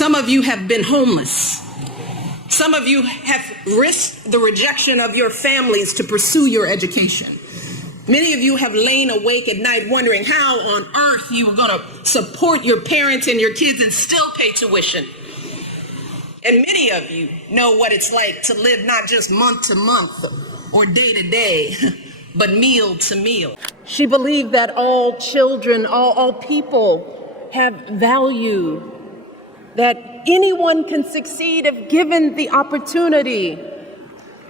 Some of you have been homeless. Some of you have risked the rejection of your families to pursue your education. Many of you have lain awake at night wondering how on earth you were going to support your parents and your kids and still pay tuition. And many of you know what it's like to live not just month to month or day to day, but meal to meal. She believed that all children, all people have value, that anyone can succeed if given the opportunity.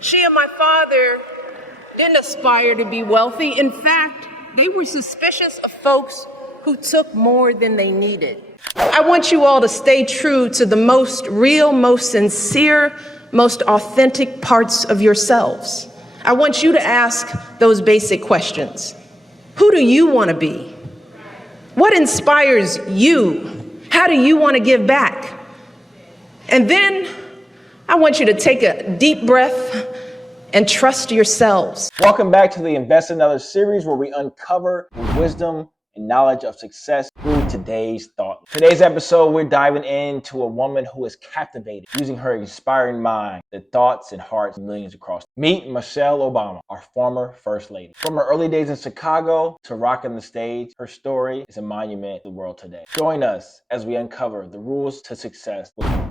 She and my father didn't aspire to be wealthy. In fact, they were suspicious of folks who took more than they needed. I want you all to stay true to the most real, most sincere, most authentic parts of yourselves. I want you to ask those basic questions. Who do you want to be? What inspires you? How do you want to give back? And then I want you to take a deep breath and trust yourselves. Welcome back to the Invest in Others series, where we uncover the wisdom and knowledge of success through today's thought. Today's episode, we're diving into a woman who is captivated, using her inspiring mind, the thoughts and hearts of millions across. Meet Michelle Obama, our former First Lady. From her early days in Chicago to rocking the stage, her story is a monument to the world today. Join us as we uncover the rules to success with her.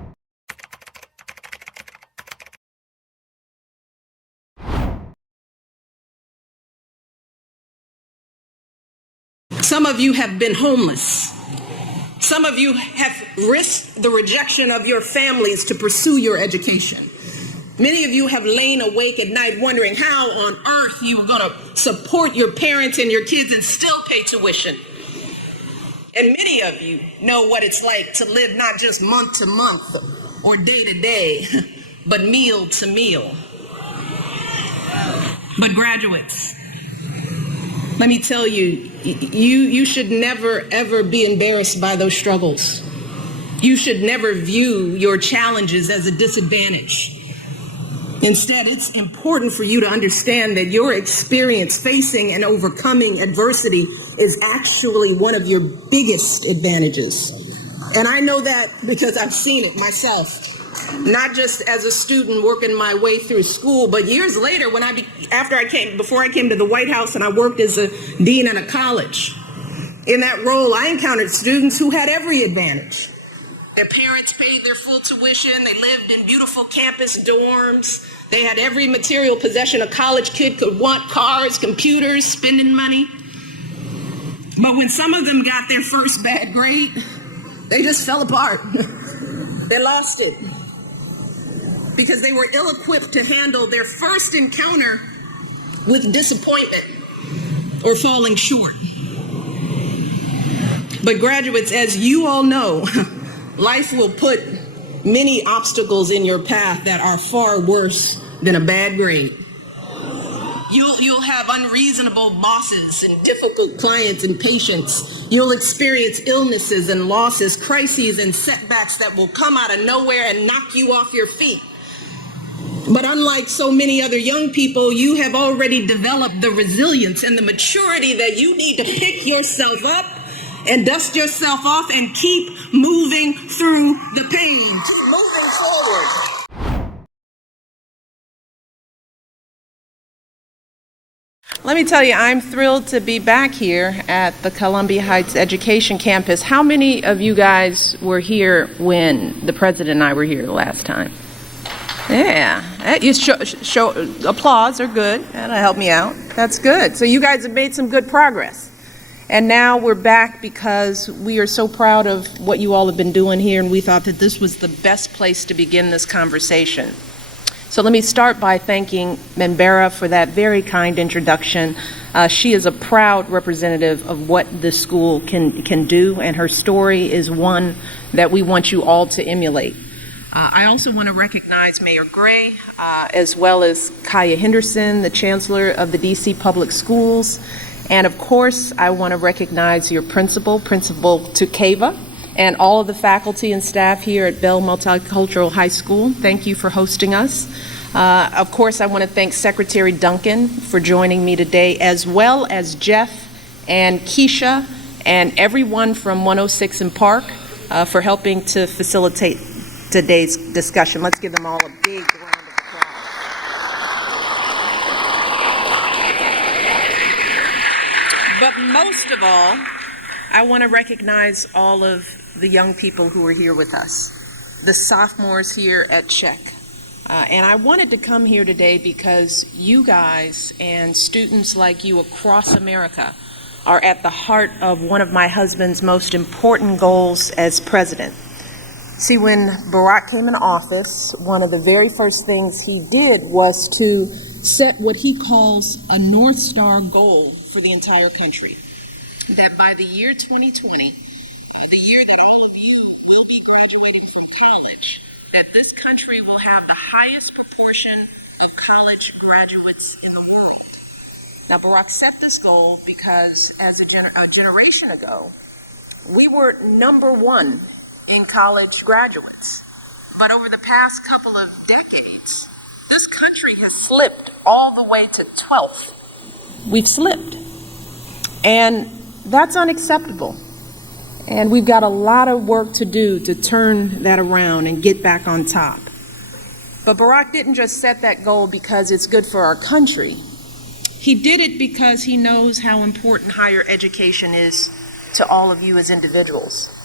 Some of you have been homeless. Some of you have risked the rejection of your families to pursue your education. Many of you have lain awake at night wondering how on earth you were going to support your parents and your kids and still pay tuition. And many of you know what it's like to live not just month to month or day to day, but meal to meal. But graduates, let me tell you, you should never, ever be embarrassed by those struggles. You should never view your challenges as a disadvantage. Instead, it's important for you to understand that your experience facing and overcoming adversity is actually one of your biggest advantages. And I know that because I've seen it myself. Not just as a student working my way through school, but years later before I came to the White House and I worked as a dean at a college. In that role, I encountered students who had every advantage. Their parents paid their full tuition. They lived in beautiful campus dorms. They had every material possession a college kid could want: cars, computers, spending money. But when some of them got their first bad grade, they just fell apart. They lost it, because they were ill-equipped to handle their first encounter with disappointment or falling short. But graduates, as you all know, life will put many obstacles in your path that are far worse than a bad grade. You'll have unreasonable bosses and difficult clients and patients. You'll experience illnesses and losses, crises and setbacks that will come out of nowhere and knock you off your feet. But unlike so many other young people, you have already developed the resilience and the maturity that you need to pick yourself up and dust yourself off and keep moving through the pain. Keep moving forward. Let me tell you, I'm thrilled to be back here at the Columbia Heights Education Campus. How many of you guys were here when the president and I were here the last time? Yeah, you show applause are good. That'll help me out. That's good. So you guys have made some good progress. And now we're back because we are so proud of what you all have been doing here, and we thought that this was the best place to begin this conversation. So let me start by thanking Membera for that very kind introduction. She is a proud representative of what this school can do, and her story is one that we want you all to emulate. I also want to recognize Mayor Gray, as well as Kaya Henderson, the Chancellor of the DC Public Schools. And of course, I want to recognize your Principal Tukeva, and all of the faculty and staff here at Bell Multicultural High School. Thank you for hosting us. Of course, I want to thank Secretary Duncan for joining me today, as well as Jeff and Keisha and everyone from 106 and Park for helping to facilitate today's discussion. Let's give them all a big round of applause. But most of all, I want to recognize all of the young people who are here with us, the sophomores here at Czech. And I wanted to come here today because you guys and students like you across America are at the heart of one of my husband's most important goals as president. See, when Barack came in office, one of the very first things he did was to set what he calls a North Star goal for the entire country. That by the year 2020, the year that all of you will be graduating from college, that this country will have the highest proportion of college graduates in the world. Now, Barack set this goal because as a generation ago, we were number one in college graduates. But over the past couple of decades, this country has slipped all the way to 12th. We've slipped. And that's unacceptable. And we've got a lot of work to do to turn that around and get back on top. But Barack didn't just set that goal because it's good for our country. He did it because he knows how important higher education is to all of you as individuals.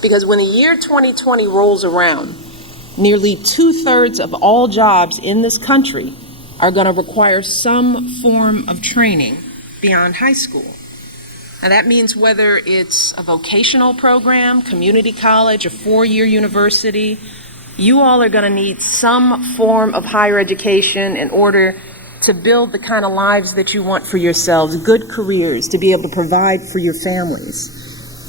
Because when the year 2020 rolls around, nearly 2/3 of all jobs in this country are going to require some form of training beyond high school. Now that means whether it's a vocational program, community college, a 4-year university, you all are going to need some form of higher education in order to build the kind of lives that you want for yourselves, good careers, to be able to provide for your families.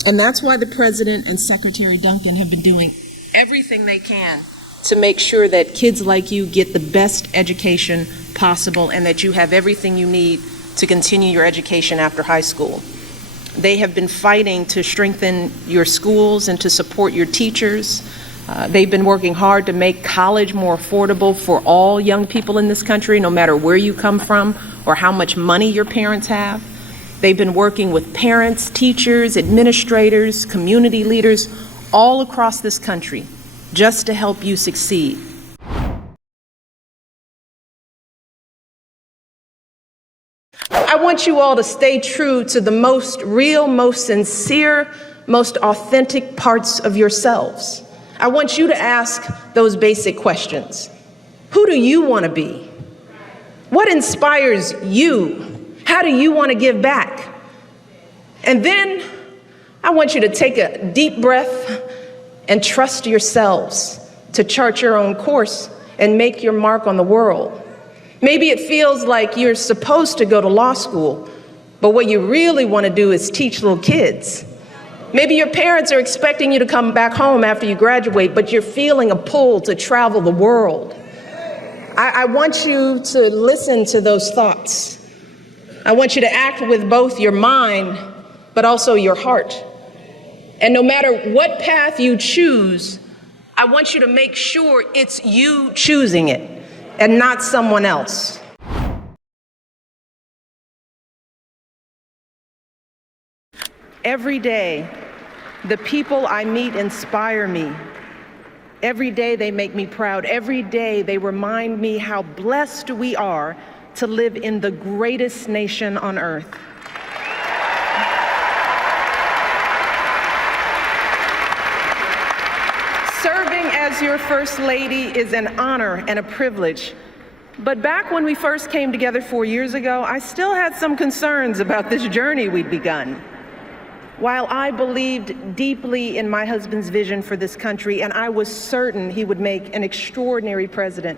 And that's why the President and Secretary Duncan have been doing everything they can to make sure that kids like you get the best education possible and that you have everything you need to continue your education after high school. They have been fighting to strengthen your schools and to support your teachers. They've been working hard to make college more affordable for all young people in this country, no matter where you come from or how much money your parents have. They've been working with parents, teachers, administrators, community leaders all across this country just to help you succeed. I want you all to stay true to the most real, most sincere, most authentic parts of yourselves. I want you to ask those basic questions. Who do you want to be? What inspires you? How do you want to give back? And then I want you to take a deep breath and trust yourselves to chart your own course and make your mark on the world. Maybe it feels like you're supposed to go to law school, but what you really want to do is teach little kids. Maybe your parents are expecting you to come back home after you graduate, but you're feeling a pull to travel the world. I want you to listen to those thoughts. I want you to act with both your mind, but also your heart. And no matter what path you choose, I want you to make sure it's you choosing it and not someone else. Every day, the people I meet inspire me. Every day they make me proud. Every day they remind me how blessed we are to live in the greatest nation on earth. Serving as your First Lady is an honor and a privilege. But back when we first came together 4 years ago, I still had some concerns about this journey we'd begun. While I believed deeply in my husband's vision for this country, and I was certain he would make an extraordinary president,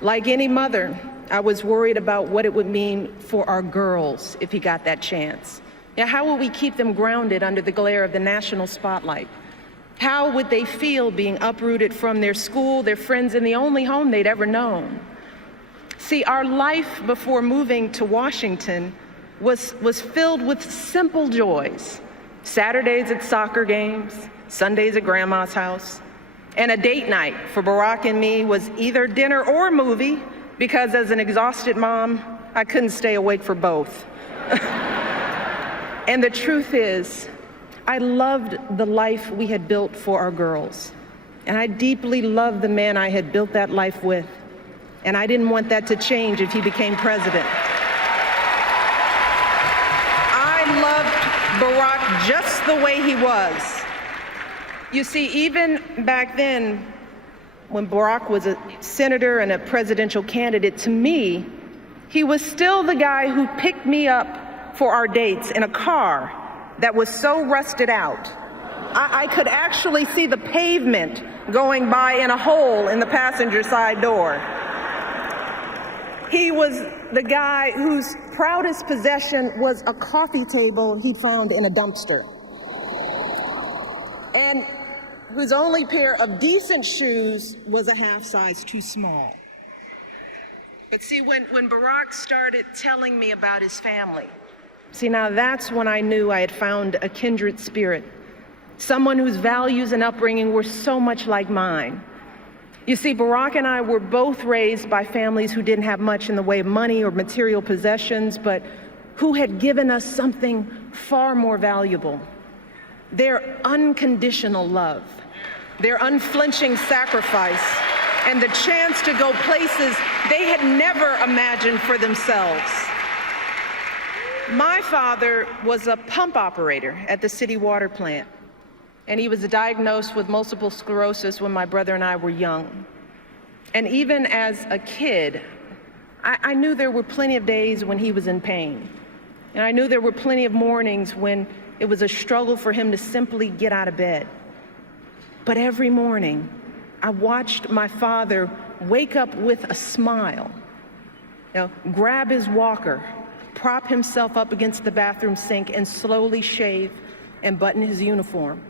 like any mother, I was worried about what it would mean for our girls if he got that chance. Now, how will we keep them grounded under the glare of the national spotlight? How would they feel being uprooted from their school, their friends, and the only home they'd ever known? See, our life before moving to Washington was filled with simple joys. Saturdays at soccer games, Sundays at grandma's house, and a date night for Barack and me was either dinner or movie, because as an exhausted mom, I couldn't stay awake for both. And the truth is, I loved the life we had built for our girls, and I deeply loved the man I had built that life with, and I didn't want that to change if he became president. I loved Barack just the way he was. You see, even back then, when Barack was a senator and a presidential candidate, to me, he was still the guy who picked me up for our dates in a car that was so rusted out. I could actually see the pavement going by in a hole in the passenger side door. He was the guy whose proudest possession was a coffee table he'd found in a dumpster, and whose only pair of decent shoes was a half size too small. But see, when Barack started telling me about his family, see, now that's when I knew I had found a kindred spirit, someone whose values and upbringing were so much like mine. You see, Barack and I were both raised by families who didn't have much in the way of money or material possessions, but who had given us something far more valuable: their unconditional love, their unflinching sacrifice, and the chance to go places they had never imagined for themselves. My father was a pump operator at the city water plant, and he was diagnosed with multiple sclerosis when my brother and I were young. And even as a kid, I knew there were plenty of days when he was in pain. And I knew there were plenty of mornings when it was a struggle for him to simply get out of bed. But every morning, I watched my father wake up with a smile, grab his walker, prop himself up against the bathroom sink, and slowly shave and button his uniform.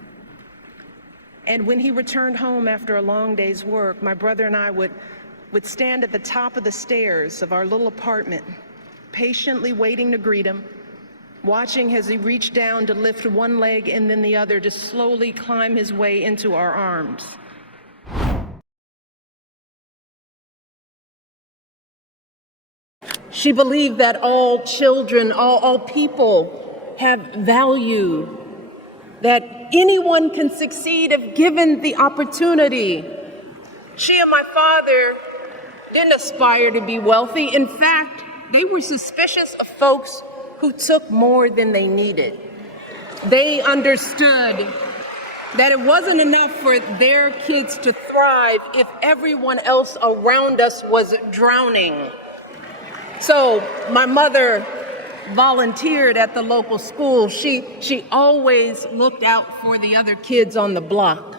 And when he returned home after a long day's work, my brother and I would stand at the top of the stairs of our little apartment, patiently waiting to greet him, watching as he reached down to lift one leg and then the other to slowly climb his way into our arms. She believed that all children, all people have value, that anyone can succeed if given the opportunity. She and my father didn't aspire to be wealthy. In fact, they were suspicious of folks who took more than they needed. They understood that it wasn't enough for their kids to thrive if everyone else around us was drowning. So my mother volunteered at the local school. She always looked out for the other kids on the block.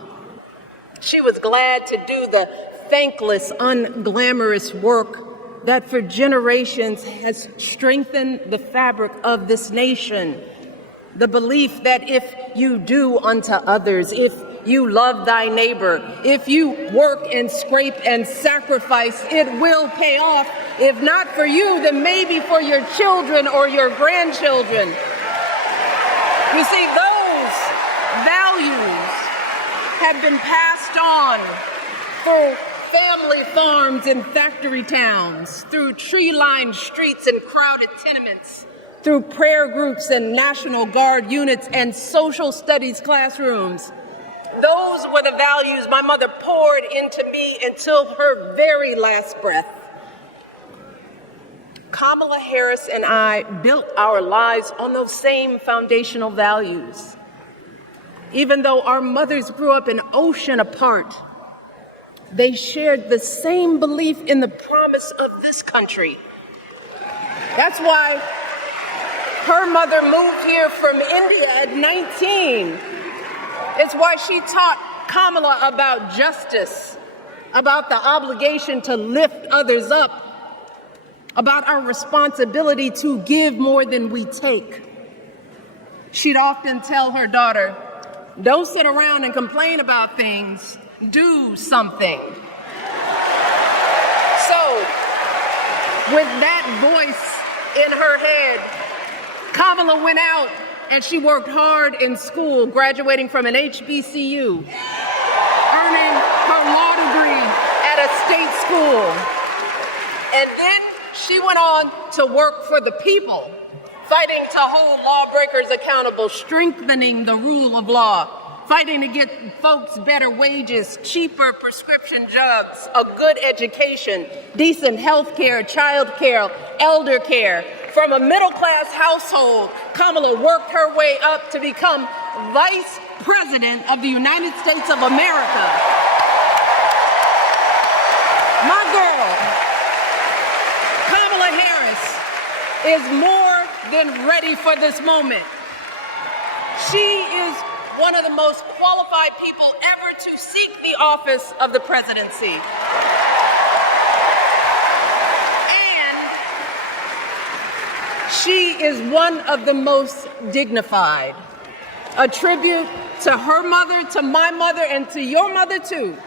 She was glad to do the thankless, unglamorous work that for generations has strengthened the fabric of this nation. The belief that if you do unto others, if you love thy neighbor, if you work and scrape and sacrifice, it will pay off. If not for you, then maybe for your children or your grandchildren. You see, those values have been passed on through family farms and factory towns, through tree-lined streets and crowded tenements, through prayer groups and National Guard units and social studies classrooms. Those were the values my mother poured into me until her very last breath. Kamala Harris and I built our lives on those same foundational values. Even though our mothers grew up an ocean apart, they shared the same belief in the promise of this country. That's why her mother moved here from India at 19. It's why she taught Kamala about justice, about the obligation to lift others up, about our responsibility to give more than we take. She'd often tell her daughter, "Don't sit around and complain about things, do something." So, with that voice in her head, Kamala went out and she worked hard in school, graduating from an HBCU, earning her law degree at a state school. And then she went on to work for the people, fighting to hold lawbreakers accountable, strengthening the rule of law, fighting to get folks better wages, cheaper prescription drugs, a good education, decent health care, child care, elder care. From a middle-class household, Kamala worked her way up to become Vice President of the United States of America. My girl, Kamala Harris, is more than ready for this moment. She is one of the most qualified people ever to seek the office of the presidency. And she is one of the most dignified. A tribute to her mother, to my mother, and to your mother too.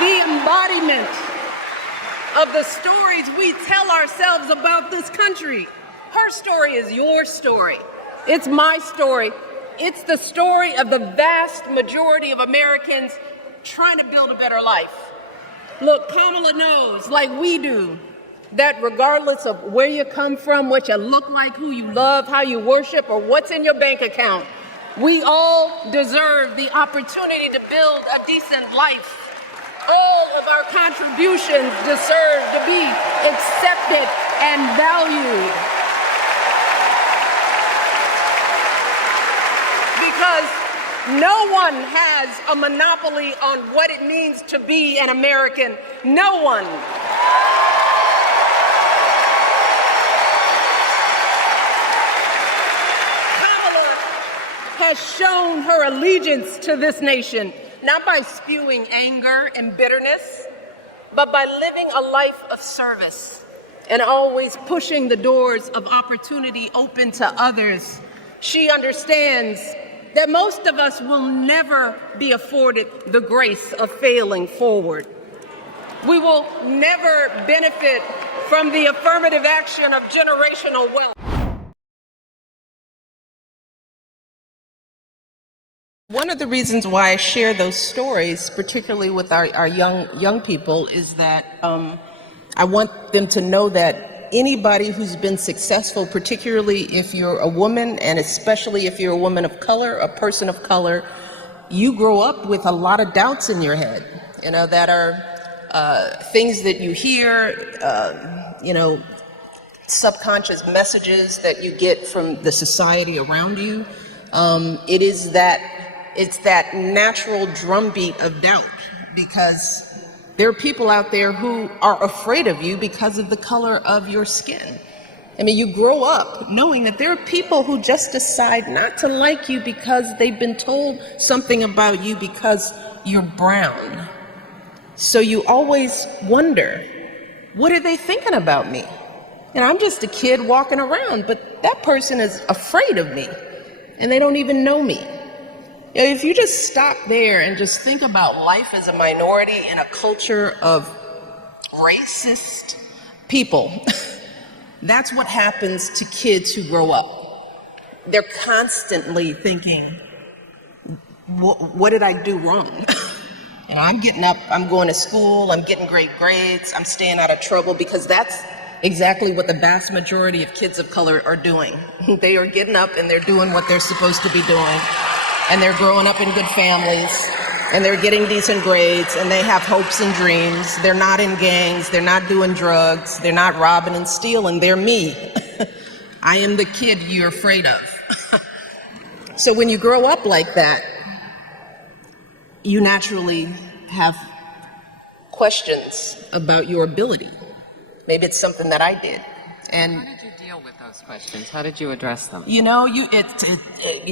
The embodiment of the stories we tell ourselves about this country. Her story is your story. It's my story. It's the story of the vast majority of Americans trying to build a better life. Look, Kamala knows, like we do, that regardless of where you come from, what you look like, who you love, how you worship, or what's in your bank account, we all deserve the opportunity to build a decent life. All of our contributions deserve to be accepted and valued. Because no one has a monopoly on what it means to be an American. No one. Kamala has shown her allegiance to this nation, not by spewing anger and bitterness, but by living a life of service and always pushing the doors of opportunity open to others. She understands that most of us will never be afforded the grace of failing forward. We will never benefit from the affirmative action of generational wealth. One of the reasons why I share those stories, particularly with our young people, is that I want them to know that anybody who's been successful, particularly if you're a woman, and especially if you're a woman of color, a person of color, you grow up with a lot of doubts in your head, that are things that you hear, subconscious messages that you get from the society around you. It's that natural drumbeat of doubt, because there are people out there who are afraid of you because of the color of your skin. I mean, you grow up knowing that there are people who just decide not to like you because they've been told something about you because you're brown. So you always wonder, what are they thinking about me? And I'm just a kid walking around, but that person is afraid of me and they don't even know me. If you just stop there and just think about life as a minority in a culture of racist people, that's what happens to kids who grow up. They're constantly thinking, what did I do wrong? I'm getting up, I'm going to school, I'm getting great grades, I'm staying out of trouble, because that's exactly what the vast majority of kids of color are doing. They are getting up and they're doing what they're supposed to be doing. And they're growing up in good families, and they're getting decent grades, and they have hopes and dreams. They're not in gangs, they're not doing drugs, they're not robbing and stealing, they're me. I am the kid you're afraid of. So when you grow up like that, you naturally have questions about your ability. Maybe it's something that I did. And how did you deal with those questions? How did you address them? You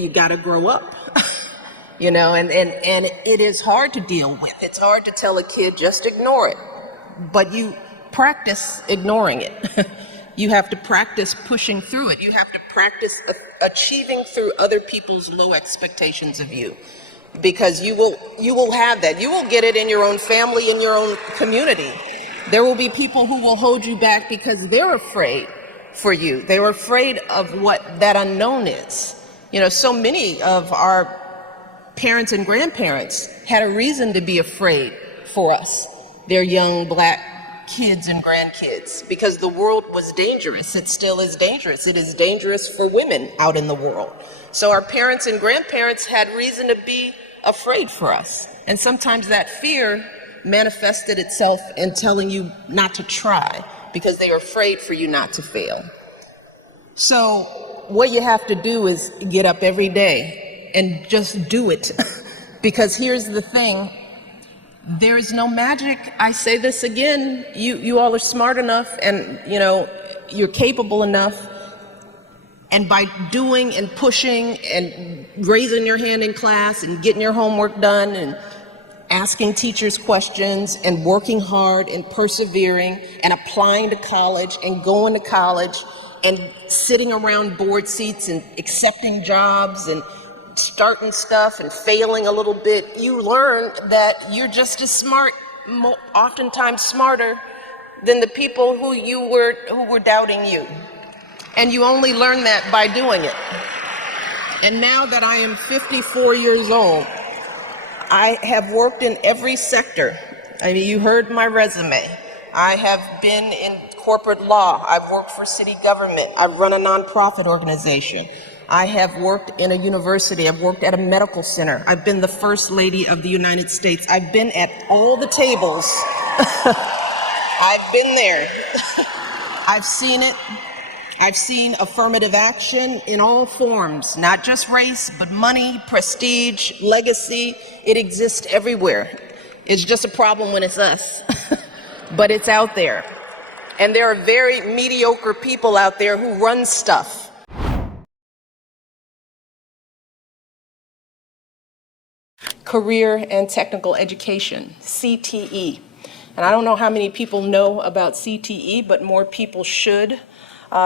got to grow up. And it is hard to deal with. It's hard to tell a kid, just ignore it. But you practice ignoring it. You have to practice pushing through it. You have to practice achieving through other people's low expectations of you. Because you will have that. You will get it in your own family, in your own community. There will be people who will hold you back because they're afraid for you. They're afraid of what that unknown is. So many of our parents and grandparents had a reason to be afraid for us, their young black kids and grandkids, because the world was dangerous. It still is dangerous. It is dangerous for women out in the world. So our parents and grandparents had reason to be afraid for us. And sometimes that fear manifested itself in telling you not to try because they are afraid for you not to fail. So what you have to do is get up every day and just do it. Because here's the thing, there is no magic. I say this again, you all are smart enough and you're capable enough. And by doing and pushing and raising your hand in class and getting your homework done and asking teachers questions and working hard and persevering and applying to college and going to college and sitting around board seats and accepting jobs and starting stuff and failing a little bit, you learn that you're just as smart, oftentimes smarter than the people who were doubting you. And you only learn that by doing it. And now that I am 54 years old, I have worked in every sector. I mean, you heard my resume. I have been in corporate law. I've worked for city government. I've run a nonprofit organization. I have worked in a university. I've worked at a medical center. I've been the First Lady of the United States. I've been at all the tables. I've been there. I've seen it. I've seen affirmative action in all forms, not just race, but money, prestige, legacy. It exists everywhere. It's just a problem when it's us, but it's out there. And there are very mediocre people out there who run stuff. Career and Technical Education, CTE. And I don't know how many people know about CTE, but more people should.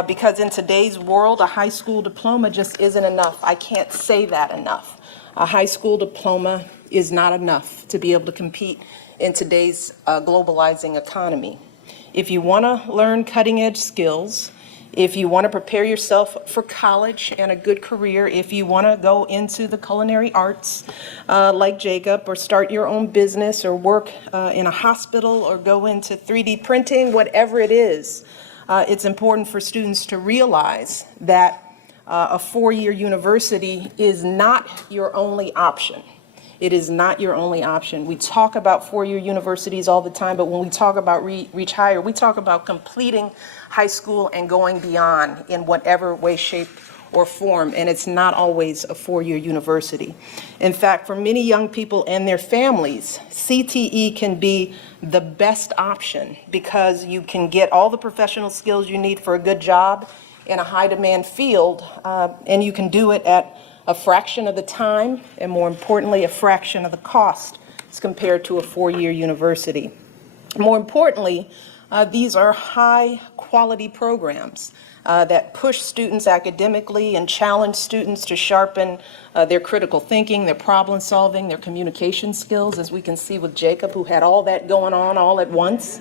Because in today's world, a high school diploma just isn't enough. I can't say that enough. A high school diploma is not enough to be able to compete in today's globalizing economy. If you want to learn cutting-edge skills, if you want to prepare yourself for college and a good career, if you want to go into the culinary arts like Jacob, or start your own business, or work in a hospital, or go into 3D printing, whatever it is, it's important for students to realize that a four-year university is not your only option. It is not your only option. We talk about four-year universities all the time, but when we talk about Reach Higher, we talk about completing high school and going beyond in whatever way, shape, or form, and it's not always a four-year university. In fact, for many young people and their families, CTE can be the best option because you can get all the professional skills you need for a good job in a high-demand field, and you can do it at a fraction of the time, and more importantly, a fraction of the cost as compared to a four-year university. More importantly, these are high-quality programs that push students academically and challenge students to sharpen their critical thinking, their problem solving, their communication skills, as we can see with Jacob, who had all that going on all at once.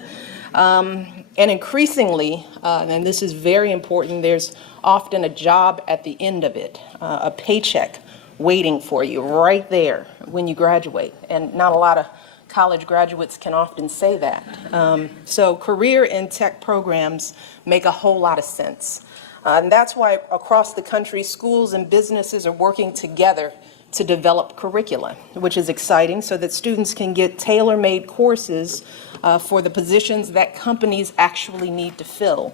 And increasingly, and this is very important, there's often a job at the end of it, a paycheck waiting for you right there when you graduate. And not a lot of college graduates can often say that. So career and tech programs make a whole lot of sense. And that's why across the country, schools and businesses are working together to develop curricula, which is exciting, so that students can get tailor-made courses for the positions that companies actually need to fill.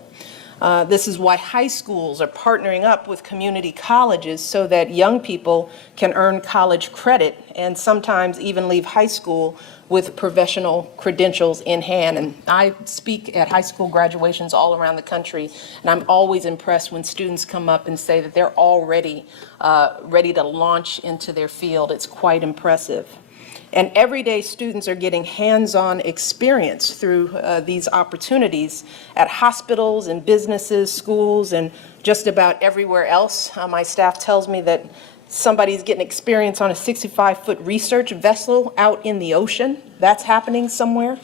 This is why high schools are partnering up with community colleges so that young people can earn college credit and sometimes even leave high school with professional credentials in hand. And I speak at high school graduations all around the country, and I'm always impressed when students come up and say that they're already ready to launch into their field. It's quite impressive. And everyday students are getting hands-on experience through these opportunities at hospitals and businesses, schools, and just about everywhere else. My staff tells me that somebody's getting experience on a 65-foot research vessel out in the ocean. That's happening somewhere.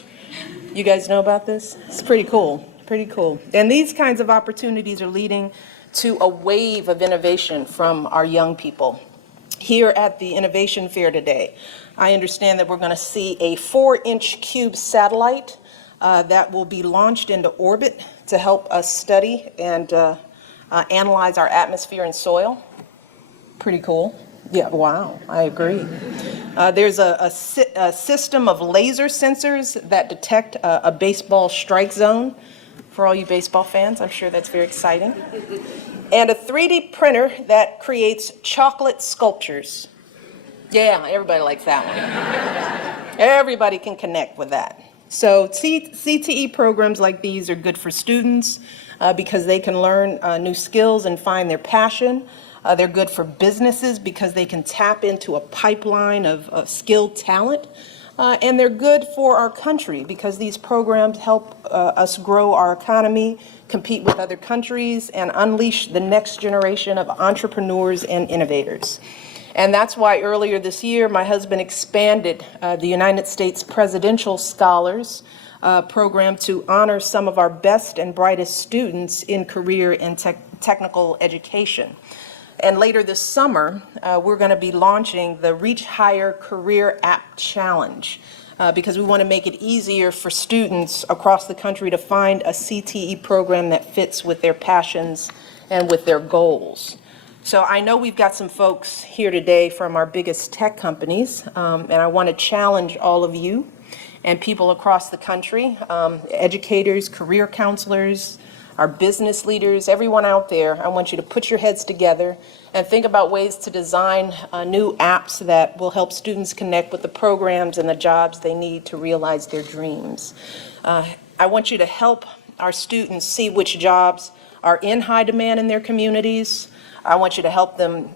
You guys know about this? It's pretty cool, pretty cool. And these kinds of opportunities are leading to a wave of innovation from our young people. Here at the Innovation Fair today, I understand that we're going to see a 4-inch cube satellite that will be launched into orbit to help us study and analyze our atmosphere and soil. Pretty cool. Yeah, wow, I agree. There's a system of laser sensors that detect a baseball strike zone. For all you baseball fans, I'm sure that's very exciting. And a 3D printer that creates chocolate sculptures. Yeah, everybody likes that one. Everybody can connect with that. So CTE programs like these are good for students because they can learn new skills and find their passion. They're good for businesses because they can tap into a pipeline of skilled talent. And they're good for our country because these programs help us grow our economy, compete with other countries, and unleash the next generation of entrepreneurs and innovators. And that's why earlier this year, my husband expanded the United States Presidential Scholars program to honor some of our best and brightest students in career and technical education. And later this summer, we're going to be launching the Reach Higher Career App Challenge because we want to make it easier for students across the country to find a CTE program that fits with their passions and with their goals. So I know we've got some folks here today from our biggest tech companies, and I want to challenge all of you and people across the country, educators, career counselors, our business leaders, everyone out there. I want you to put your heads together and think about ways to design new apps that will help students connect with the programs and the jobs they need to realize their dreams. I want you to help our students see which jobs are in high demand in their communities. I want you to help them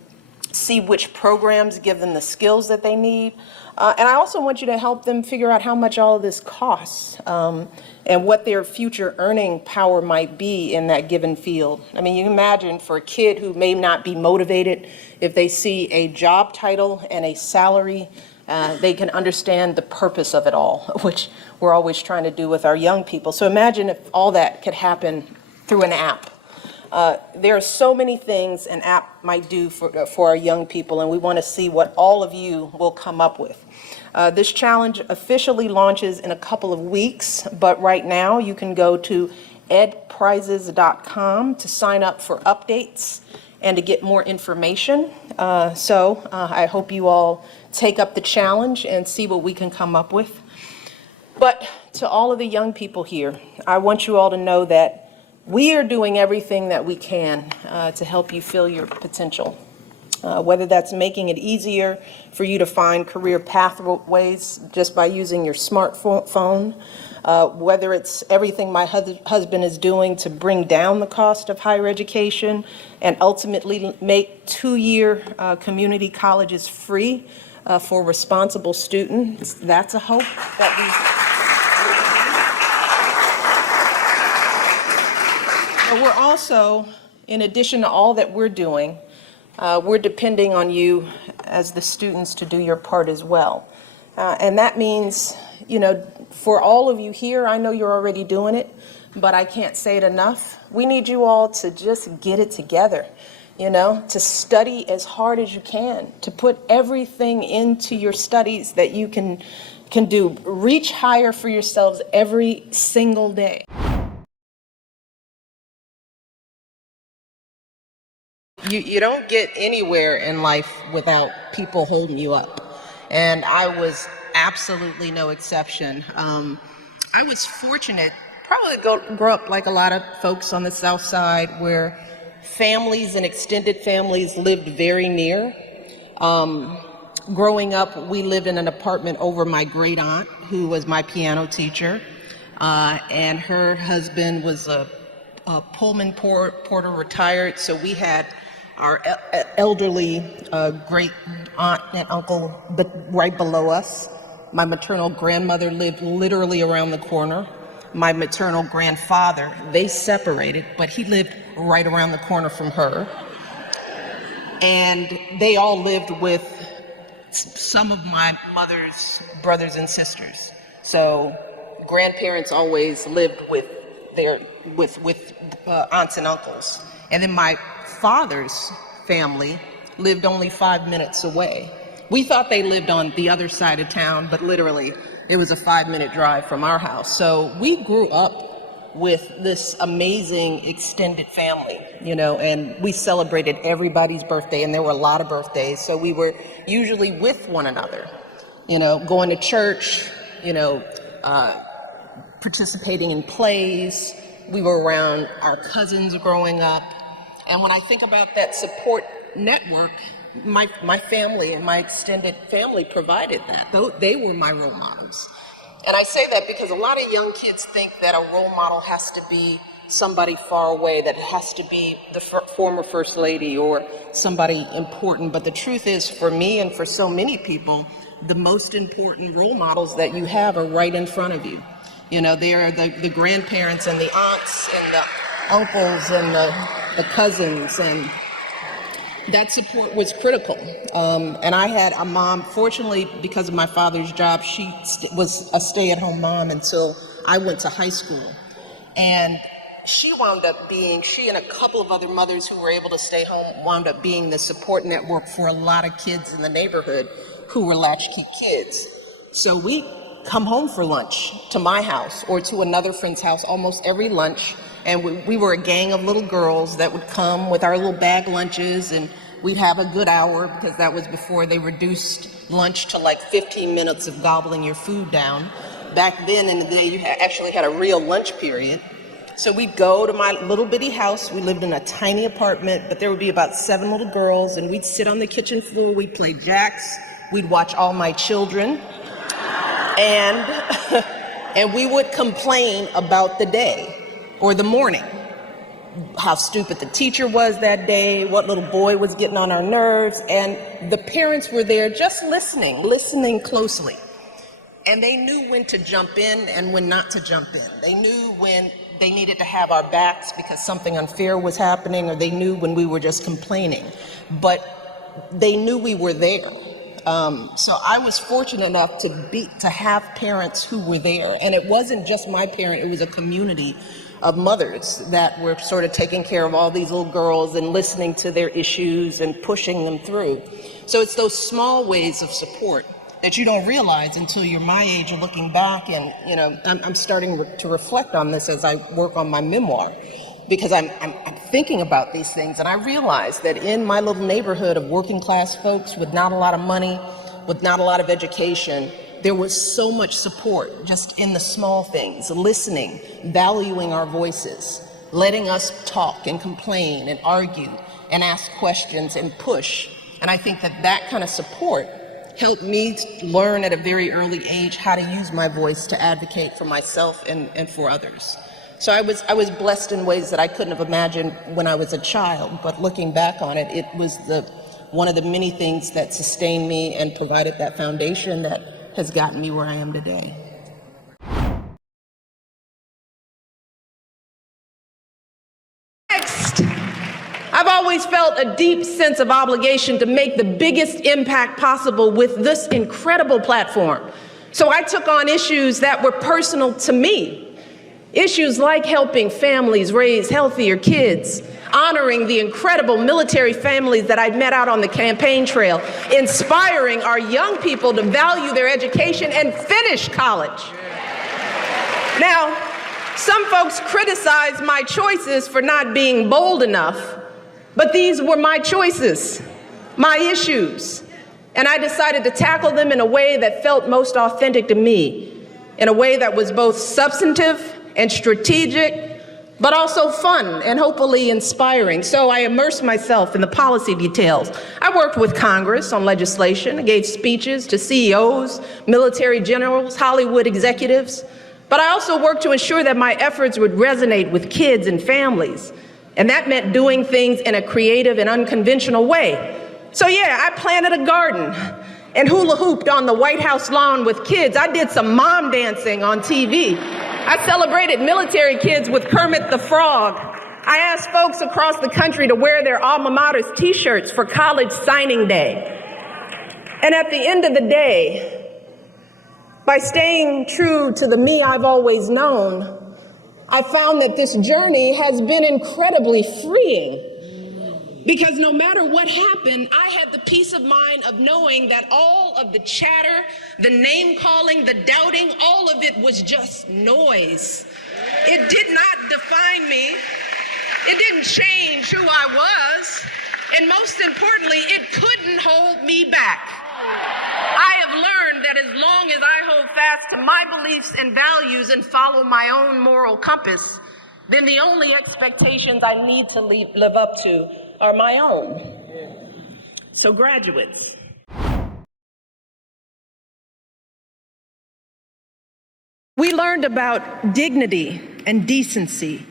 see which programs give them the skills that they need. And I also want you to help them figure out how much all of this costs and what their future earning power might be in that given field. I mean, you can imagine for a kid who may not be motivated, if they see a job title and a salary, they can understand the purpose of it all, which we're always trying to do with our young people. So imagine if all that could happen through an app. There are so many things an app might do for our young people, and we want to see what all of you will come up with. This challenge officially launches in a couple of weeks, but right now you can go to edprizes.com to sign up for updates and to get more information. So I hope you all take up the challenge and see what we can come up with. But to all of the young people here, I want you all to know that we are doing everything that we can to help you fill your potential, whether that's making it easier for you to find career pathways just by using your smartphone, whether it's everything my husband is doing to bring down the cost of higher education and ultimately make two-year community colleges free for responsible students. That's a hope that we... But we're also, in addition to all that we're doing, we're depending on you as the students to do your part as well. And that means, you know, for all of you here, I know you're already doing it, but I can't say it enough. We need you all to just get it together, you know, to study as hard as you can, to put everything into your studies that you can do. Reach higher for yourselves every single day. You don't get anywhere in life without people holding you up. And I was absolutely no exception. I was fortunate, probably grow up like a lot of folks on the South Side, where families and extended families lived very near. Growing up, we lived in an apartment over my great aunt, who was my piano teacher, and her husband was a Pullman porter, retired, so we had our elderly great aunt and uncle right below us. My maternal grandmother lived literally around the corner. My maternal grandfather, they separated, but he lived right around the corner from her. And they all lived with some of my mother's brothers and sisters. So grandparents always lived with aunts and uncles. And then my father's family lived only 5 minutes away. We thought they lived on the other side of town, but literally It was a 5-minute drive from our house. So we grew up with this amazing extended family, you know, and we celebrated everybody's birthday, and there were a lot of birthdays. So we were usually with one another, you know, going to church, you know, participating in plays. We were around our cousins growing up. And when I think about that support network, my family and my extended family provided that. They were my role models. And I say that because a lot of young kids think that a role model has to be somebody far away, that it has to be the former first lady or somebody important. But the truth is, for me and for so many people, the most important role models that you have are right in front of you. You know, they are the grandparents and the aunts and the uncles and the cousins, and that support was critical. And I had a mom, fortunately, because of my father's job, she was a stay-at-home mom until I went to high school. And she and a couple of other mothers who were able to stay home wound up being the support network for a lot of kids in the neighborhood who were latchkey kids. So we come home for lunch to my house or to another friend's house almost every lunch, and we were a gang of little girls that would come with our little bag lunches, and we'd have a good hour, because that was before they reduced lunch to like 15 minutes of gobbling your food down. Back then in the day, you actually had a real lunch period. So we'd go to my little bitty house. We lived in a tiny apartment, but there would be about 7 little girls, and we'd sit on the kitchen floor, we'd play jacks, we'd watch All My Children, and we would complain about the day or the morning, how stupid the teacher was that day, what little boy was getting on our nerves, and the parents were there just listening closely. And they knew when to jump in and when not to jump in. They knew when they needed to have our backs because something unfair was happening, or they knew when we were just complaining. But they knew we were there. So I was fortunate enough to have parents who were there, and it wasn't just my parent, it was a community of mothers that were sort of taking care of all these little girls and listening to their issues and pushing them through. So it's those small ways of support that you don't realize until you're my age, and looking back, and you know, I'm starting to reflect on this as I work on my memoir, because I'm thinking about these things, and I realized that in my little neighborhood of working class folks with not a lot of money, with not a lot of education, there was so much support just in the small things, listening, valuing our voices, letting us talk and complain and argue and ask questions and push. And I think that kind of support helped me learn at a very early age how to use my voice to advocate for myself and for others. So I was blessed in ways that I couldn't have imagined when I was a child, but looking back on it, it was one of the many things that sustained me and provided that foundation that has gotten me where I am today. Next, I've always felt a deep sense of obligation to make the biggest impact possible with this incredible platform. So I took on issues that were personal to me. Issues like helping families raise healthier kids, honoring the incredible military families that I've met out on the campaign trail, inspiring our young people to value their education and finish college. Now, some folks criticize my choices for not being bold enough, but these were my choices, my issues, and I decided to tackle them in a way that felt most authentic to me, in a way that was both substantive and strategic, but also fun and hopefully inspiring. So I immersed myself in the policy details. I worked with Congress on legislation. I gave speeches to CEOs, military generals, Hollywood executives. But I also worked to ensure that my efforts would resonate with kids and families. And that meant doing things in a creative and unconventional way. So yeah, I planted a garden and hula hooped on the White House lawn with kids. I did some mom dancing on TV. I celebrated military kids with Kermit the Frog. I asked folks across the country to wear their alma mater's t-shirts for college signing day. And at the end of the day, by staying true to the me I've always known, I found that this journey has been incredibly freeing. Because no matter what happened, I had the peace of mind of knowing that all of the chatter, the name calling, the doubting, all of it was just noise. It did not define me. It didn't change who I was. And most importantly, it couldn't hold me back. I have learned that as long as I hold fast to my beliefs and values and follow my own moral compass, then the only expectations I need to live up to are my own. So graduates, we learned about dignity and decency,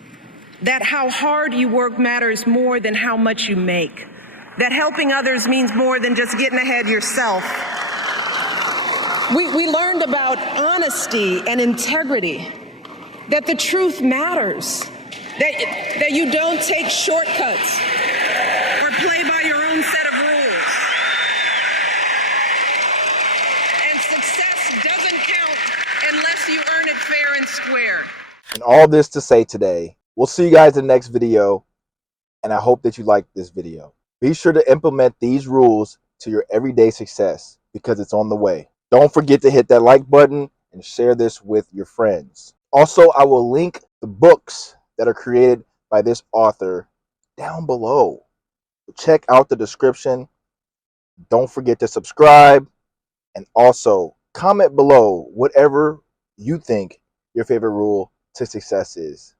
that how hard you work matters more than how much you make, that helping others means more than just getting ahead yourself. We learned about honesty and integrity, that the truth matters, that you don't take shortcuts or play by your own set of rules. And success doesn't count unless you earn it fair and square. And all this to say today, we'll see you guys in the next video, and I hope that you liked this video. Be sure to implement these rules to your everyday success because it's on the way. Don't forget to hit that like button and share this with your friends. Also, I will link the books that are created by this author down below. Check out the description. Don't forget to subscribe, and also comment below whatever you think your favorite rule to success is.